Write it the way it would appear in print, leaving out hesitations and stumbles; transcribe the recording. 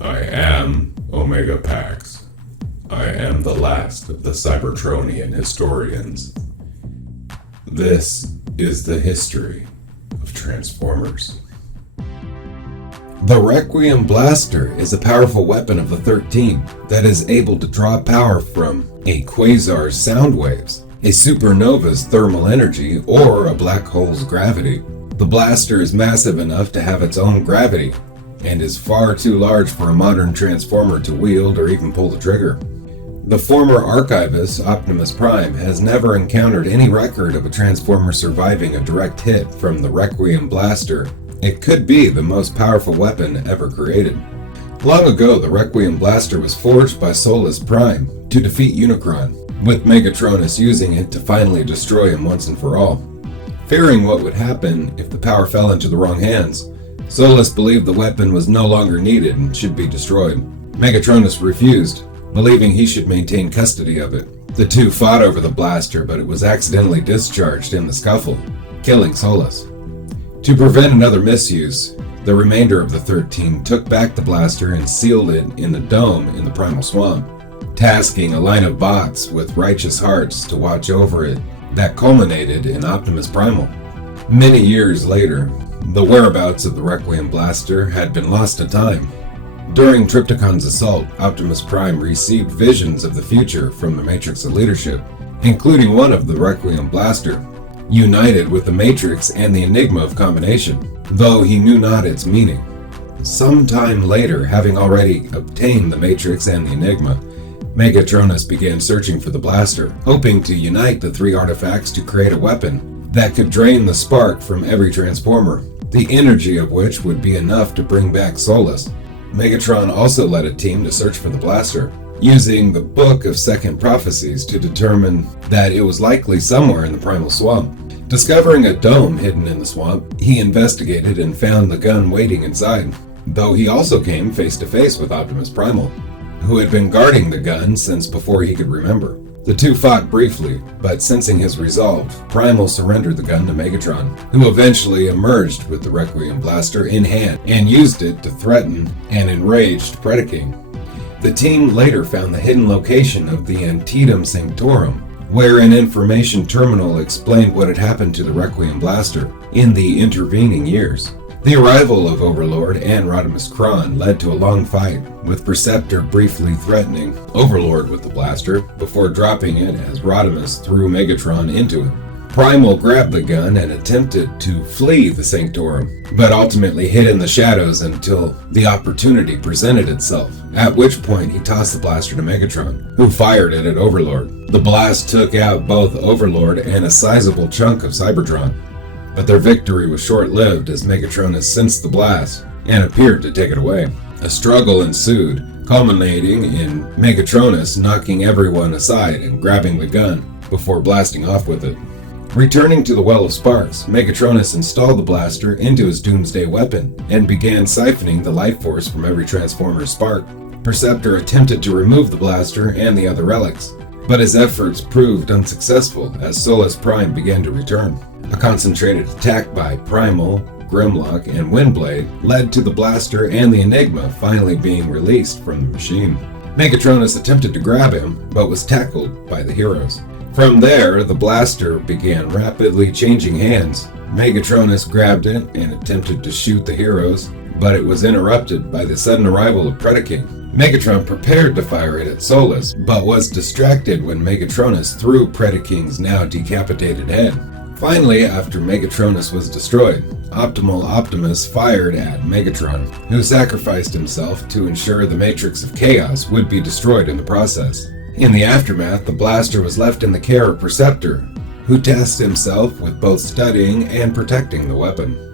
I am Omega Pax. I am the last of the Cybertronian historians. This is the history of Transformers. The Requiem Blaster is a powerful weapon of the 13 that is able to draw power from a quasar's sound waves, a supernova's thermal energy, or a black hole's gravity. The blaster is massive enough to have its own gravity, and is far too large for a modern Transformer to wield or even pull the trigger. The former archivist, Optimus Prime, has never encountered any record of a Transformer surviving a direct hit from the Requiem Blaster. It could be the most powerful weapon ever created. Long ago, the Requiem Blaster was forged by Optimus Prime to defeat Unicron, with Megatronus using it to finally destroy him once and for all. Fearing what would happen if the power fell into the wrong hands, Solus believed the weapon was no longer needed and should be destroyed. Megatronus refused, believing he should maintain custody of it. The two fought over the blaster, but it was accidentally discharged in the scuffle, killing Solus. To prevent another misuse, the remainder of the 13 took back the blaster and sealed it in the dome in the Primal Swamp, tasking a line of bots with righteous hearts to watch over it that culminated in Optimus Primal. Many years later, the whereabouts of the Requiem Blaster had been lost to time. During Trypticon's assault, Optimus Prime received visions of the future from the Matrix of Leadership, including one of the Requiem Blaster, united with the Matrix and the Enigma of Combination, though he knew not its meaning. Sometime later, having already obtained the Matrix and the Enigma, Megatronus began searching for the blaster, hoping to unite the three artifacts to create a weapon that could drain the spark from every Transformer, the energy of which would be enough to bring back Solus. Megatron also led a team to search for the blaster, using the Book of Second Prophecies to determine that it was likely somewhere in the Primal Swamp. Discovering a dome hidden in the swamp, he investigated and found the gun waiting inside, though he also came face to face with Optimus Primal, who had been guarding the gun since before he could remember. The two fought briefly, but sensing his resolve, Primal surrendered the gun to Megatron, who eventually emerged with the Requiem Blaster in hand and used it to threaten an enraged Predaking. The team later found the hidden location of the Antietam Sanctorum, where an information terminal explained what had happened to the Requiem Blaster in the intervening years. The arrival of Overlord and Rodimus Kron led to a long fight, with Perceptor briefly threatening Overlord with the blaster before dropping it as Rodimus threw Megatron into it. Primal grabbed the gun and attempted to flee the Sanctorum, but ultimately hid in the shadows until the opportunity presented itself, at which point he tossed the blaster to Megatron, who fired it at Overlord. The blast took out both Overlord and a sizable chunk of Cybertron, but their victory was short-lived as Megatronus sensed the blast and appeared to take it away. A struggle ensued, culminating in Megatronus knocking everyone aside and grabbing the gun before blasting off with it. Returning to the Well of Sparks, Megatronus installed the blaster into his doomsday weapon and began siphoning the life force from every Transformer's spark. Perceptor attempted to remove the blaster and the other relics, but his efforts proved unsuccessful as Solus Prime began to return. A concentrated attack by Primal, Grimlock, and Windblade led to the blaster and the Enigma finally being released from the machine. Megatronus attempted to grab him, but was tackled by the heroes. From there, the blaster began rapidly changing hands. Megatronus grabbed it and attempted to shoot the heroes, but it was interrupted by the sudden arrival of Predaking. Megatron prepared to fire it at Solus, but was distracted when Megatronus threw Predaking's now decapitated head. Finally, after Megatronus was destroyed, Optimal Optimus fired at Megatron, who sacrificed himself to ensure the Matrix of Chaos would be destroyed in the process. In the aftermath, the blaster was left in the care of Perceptor, who tasked himself with both studying and protecting the weapon.